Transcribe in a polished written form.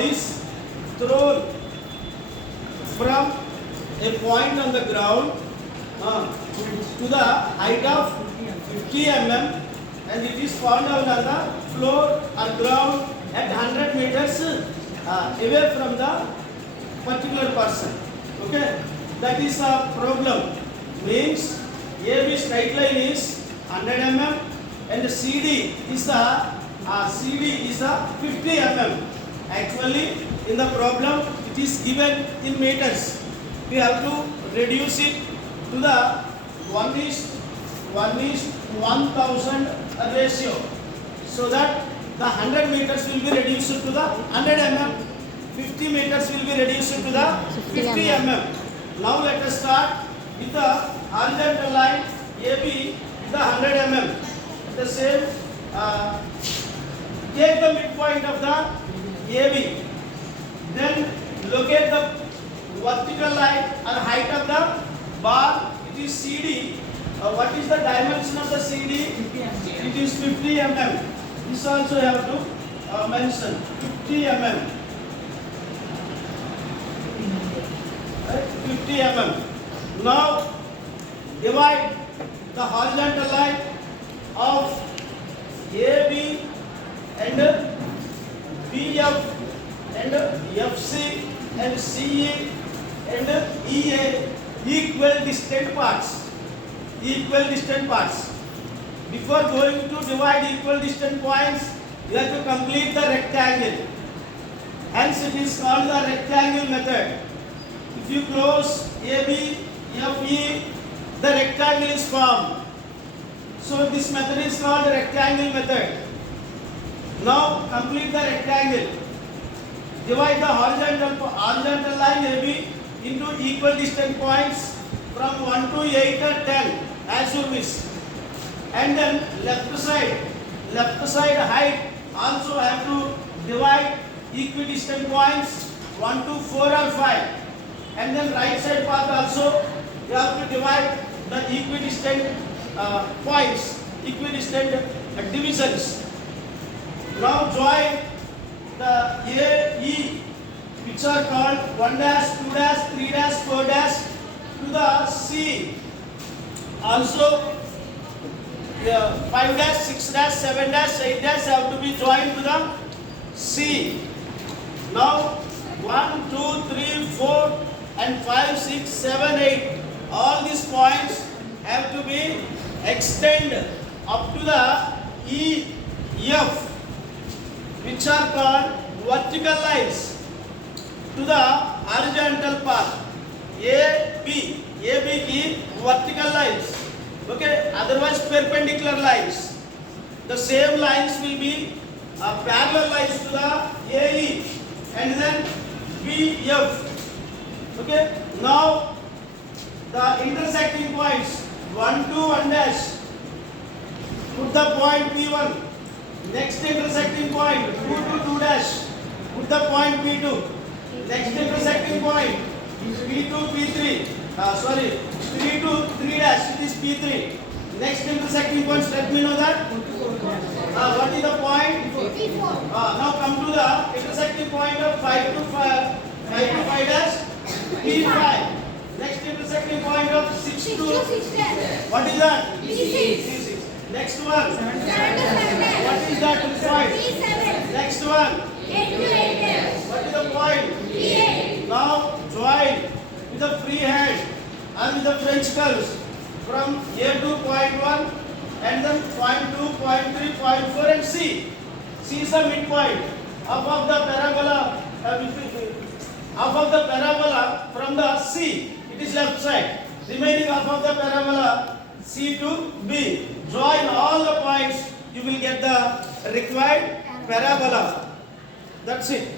is thrown from a point on the ground to the height of 50 mm and it is found on the floor or ground at 100 meters away from the particular person. Okay, that is a problem. Means AB straight line is 100 mm and CD is the 50 mm. Actually, in the problem, it is given in meters. We have to reduce it to the 1:1000 ratio, so that the 100 meters will be reduced to the 100 mm, 50 meters will be reduced to the 50 mm. Now let us start with the horizontal line AB with the 100 mm. The same, take the midpoint of the AB, then locate the vertical line or height of the bar. It is CD. What is the dimension of the CD? It is 50 mm. This also you have to mention 50 mm. Right? 50 mm. Now divide the horizontal line of AB and BF and FC and CE and EA equal distant parts. Before going to divide equal distant points, you have to complete the rectangle. Hence it is called the rectangle method. If you close AB, FE, the rectangle is formed. So this method is called the rectangle method. Now complete the rectangle. Divide the horizontal line AB into equal distant points from 1 to 8 or 10 as you wish. And then left side height also have to divide equidistant points 1 to 4 or 5. And then right side path also you have to divide the equidistant points, equidistant divisions. Now join the A, E, which are called 1 dash, 2 dash, 3 dash, 4 dash to the C. Also 5 dash, 6 dash, 7 dash, 8 dash have to be joined to the C. Now 1, 2, 3, 4 and 5, 6, 7, 8. All these points have to be extended up to the E, F, which are called vertical lines to the horizontal path. AB की vertical lines, okay, otherwise perpendicular lines. The same lines will be parallel lines to the AE and then BF. Okay, now the intersecting points 1 to 1 dash, put the point P1. Next intersecting point 2 to 2 dash, put the point P2. Next intersecting point P2 P3. 3 to 3 dash, it is P3. Next intersecting points, let me know that. What is the point? Now come to the intersecting point of 5 to 5 dash, P5. Next intersecting point of 6 to, what is that? P6. Next one. What is that point? Next one. What is the point? Now join with the free hand and with the French curves from A to point 1 and then point 2, point 3, point 4 and C. C is the midpoint. Above the parabola from the C, it is left side. Remaining above the parabola C to B. Join all the points, you will get the required parabola. That's it.